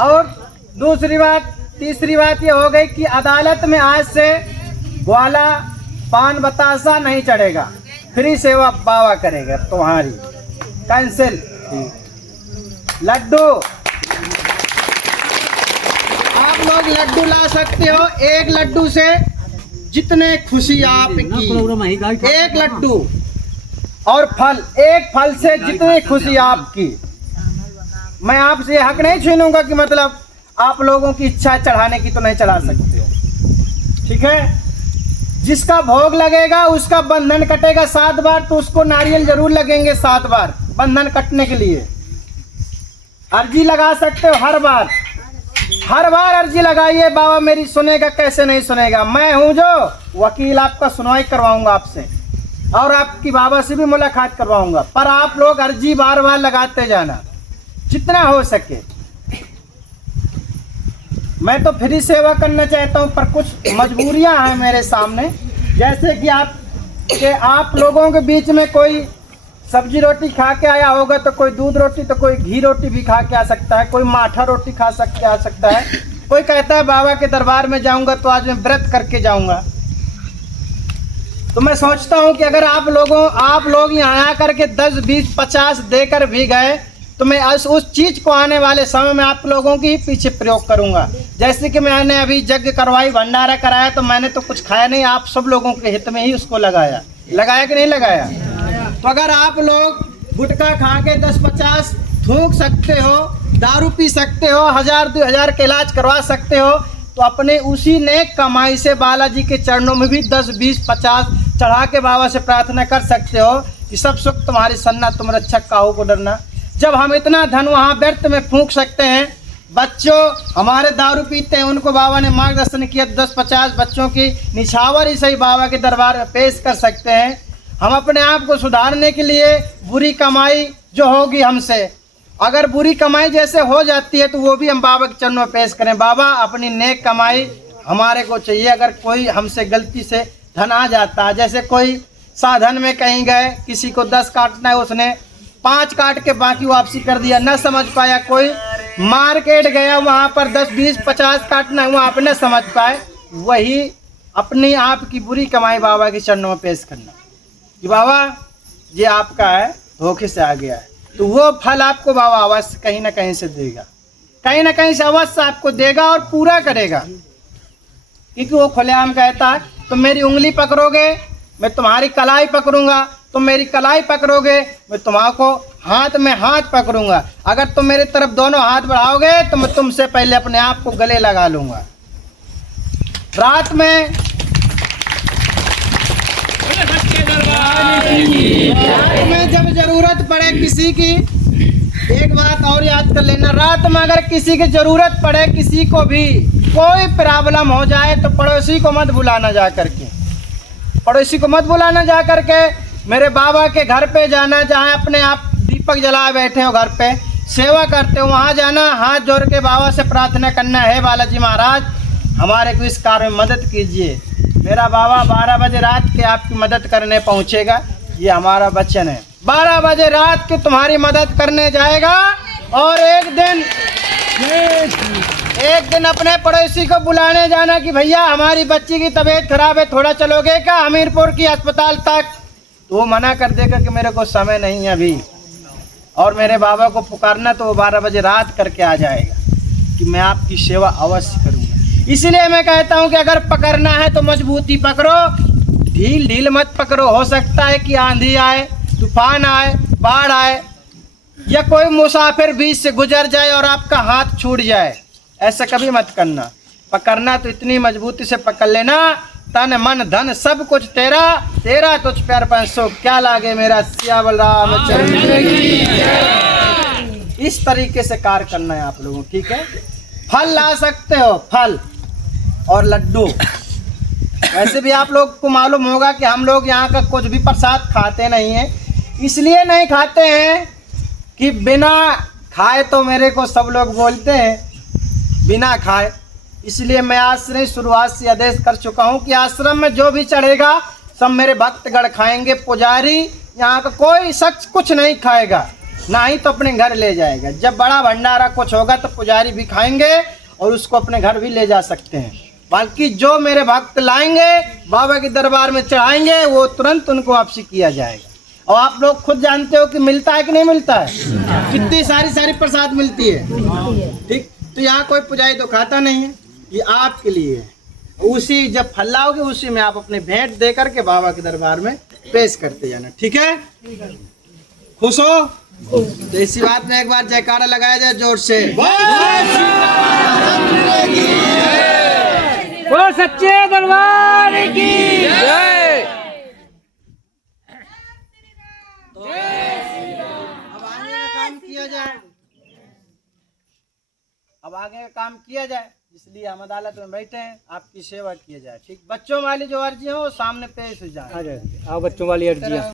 और दूसरी बात, तीसरी बात ये हो गई कि अदालत में आज से ग्वाला पान बतासा नहीं चढ़ेगा, फ्री सेवा बाबा करेगा तुम्हारी। कैंसिल। लड्डू, आप लोग लड्डू ला सकते हो, एक लड्डू से जितने खुशी आपकी, एक लड्डू। और फल, एक फल से जितनी खुशी आपकी। मैं आपसे हक नहीं छीनूंगा कि मतलब आप लोगों की इच्छा चढ़ाने की तो नहीं चढ़ा सकते हो, ठीक है। जिसका भोग लगेगा उसका बंधन कटेगा 7 बार, तो उसको नारियल जरूर लगेंगे 7 बार बंधन कटने के लिए। अर्जी लगा सकते हो हर बार, हर बार अर्जी लगाइए। बाबा मेरी सुनेगा, कैसे नहीं सुनेगा। मैं हूं जो वकील, आपका सुनवाई करवाऊंगा आपसे और आपकी बाबा से भी मुलाकात करवाऊंगा। पर आप लोग अर्जी बार बार लगाते जाना जितना हो सके। मैं तो फ्री सेवा करना चाहता हूं, पर कुछ मजबूरियां हैं मेरे सामने। जैसे कि आप लोगों के बीच में कोई सब्जी रोटी खा के आया होगा, तो कोई दूध रोटी, तो कोई घी रोटी भी खा के आ सकता है, कोई माठा रोटी खा के आ सकता है। कोई कहता है बाबा के दरबार में जाऊंगा तो आज मैं व्रत करके जाऊंगा। तो मैं सोचता हूं कि अगर आप लोग यहाँ आकर के 10, 20, 50 देकर भी गए, तो मैं उस चीज को आने वाले समय में आप लोगों की पीछे प्रयोग करूंगा। जैसे कि मैंने अभी यज्ञ करवाई, भंडारा कराया, तो मैंने तो कुछ खाया नहीं, आप सब लोगों के हित में ही उसको लगाया कि नहीं लगाया। तो अगर आप लोग गुटखा खा के 10-50 थूक सकते हो, दारू पी सकते हो, 1000-2000 के इलाज करवा सकते हो, तो अपने उसी नेक कमाई से बालाजी के चरणों में भी 10, 20, 50 चढ़ा के बाबा से प्रार्थना कर सकते हो कि सब सुख तुम्हारी सन्ना, तुम रक्षक काहू को डरना। जब हम इतना धन वहाँ व्यर्थ में फूंक सकते हैं, बच्चों हमारे दारू पीते हैं, उनको बाबा ने मार्गदर्शन किया, 10-50 बच्चों की निछावर ही सही बाबा के दरबार में पेश कर सकते हैं। हम अपने आप को सुधारने के लिए बुरी कमाई जो होगी हमसे, अगर बुरी कमाई जैसे हो जाती है, तो वो भी हम बाबा के चरणों में पेश करें। बाबा अपनी नेक कमाई हमारे को चाहिए। अगर कोई हमसे गलती से धन आ जाता है, जैसे कोई साधन में कहीं गए, किसी को 10 काटना है, उसने 5 काट के बाकी वापसी कर दिया, न समझ पाया। कोई मार्केट गया, वहाँ पर 10, 20, 50 काटना है, वहाँ पर न समझ पाए। वही अपनी आप की बुरी कमाई बाबा के चरणों में पेश करना कि बाबा ये आपका है, धोखे से आ गया है, तो वो फल आपको बाबा अवश्य कहीं ना कहीं से देगा, कहीं ना कहीं से अवश्य आपको देगा और पूरा करेगा। क्योंकि वो खुलेआम कहता है, तुम मेरी उंगली पकड़ोगे मैं तुम्हारी कलाई पकड़ूंगा, तुम मेरी कलाई पकड़ोगे मैं तुम्हारा हाथ में हाथ पकड़ूंगा। अगर तुम मेरी तरफ दोनों हाथ बढ़ाओगे तो मैं तुमसे पहले अपने आप को गले लगा लूंगा। रात में जब जरूरत पड़े किसी की, एक बात और याद कर लेना, रात में अगर किसी की जरूरत पड़े, किसी को भी कोई प्रॉब्लम हो जाए, तो पड़ोसी को मत बुलाना जा करके, पड़ोसी को मत बुलाना जा करके, मेरे बाबा के घर पे जाना, जहाँ अपने आप दीपक जला बैठे हो, घर पे सेवा करते हो, वहाँ जाना, हाथ जोड़ के बाबा से प्रार्थना करना है, बालाजी महाराज हमारे को इस कार्य में मदद कीजिए। मेरा बाबा 12 बजे रात के आपकी मदद करने पहुँचेगा, ये हमारा वचन है। 12 बजे रात के तुम्हारी मदद करने जाएगा। और एक दिन अपने पड़ोसी को बुलाने जाना कि भैया हमारी बच्ची की तबीयत खराब है, थोड़ा चलोगे क्या हमीरपुर की अस्पताल तक? तो वो मना कर देगा कि मेरे को समय नहीं है अभी। और मेरे बाबा को पुकारना तो वो 12 बजे रात करके आ जाएगा कि मैं आपकी सेवा अवश्य करूँगा। इसीलिए मैं कहता हूँ कि अगर पकड़ना है तो मजबूती पकड़ो, ढील ढील मत पकड़ो। हो सकता है कि आंधी आए, तूफान आए, बाढ़ आए, या कोई मुसाफिर बीच से गुजर जाए और आपका हाथ छूट जाए, ऐसा कभी मत करना। पकड़ना तो इतनी मजबूती से पकड़ लेना, तन मन धन सब कुछ तेरा, तेरा तुझ प्यार पंसो क्या लागे मेरा सियावल रामचंद्र की। इस तरीके से कार्य करना है आप लोगों, ठीक है। फल ला सकते हो, फल और लड्डू। वैसे भी आप लोग को मालूम होगा कि हम लोग यहाँ का कुछ भी प्रसाद खाते नहीं हैं। इसलिए नहीं खाते हैं कि बिना खाए, तो मेरे को सब लोग बोलते हैं बिना खाए। इसलिए मैं आज से शुरुआत से आदेश कर चुका हूँ कि आश्रम में जो भी चढ़ेगा सब मेरे भक्तगण खाएंगे। पुजारी यहाँ का कोई शख्स कुछ नहीं खाएगा। ना ही तो अपने घर ले जाएगा। जब बड़ा भंडारा कुछ होगा तो पुजारी भी खाएंगे और उसको अपने घर भी ले जा सकते हैं। बाकी जो मेरे भक्त लाएंगे बाबा के दरबार में चढ़ाएंगे वो तुरंत उनको वापसी किया जाएगा। और आप लोग खुद जानते हो कि मिलता है कि नहीं मिलता है, कितनी सारी प्रसाद मिलती है। ठीक, तो यहाँ कोई पुजारी तो खाता नहीं है, ये आपके लिए है। उसी जब फल लाओगे उसी में आप अपने भेंट दे करके बाबा के दरबार में पेश करते जाना। ठीक है, खुश हो? तो इसी बात में एक बार जयकारा लगाया जाए जोर से। वो सच्चे दरबार की जय। अब आगे का काम किया जाए, अब आगे का काम किया जाए, इसलिए हम अदालत में बैठे हैं, आपकी सेवा किया जाए। ठीक, बच्चों वाली जो अर्जी हो वो सामने पेश हो जाए। आओ बच्चों वाली अर्जियां।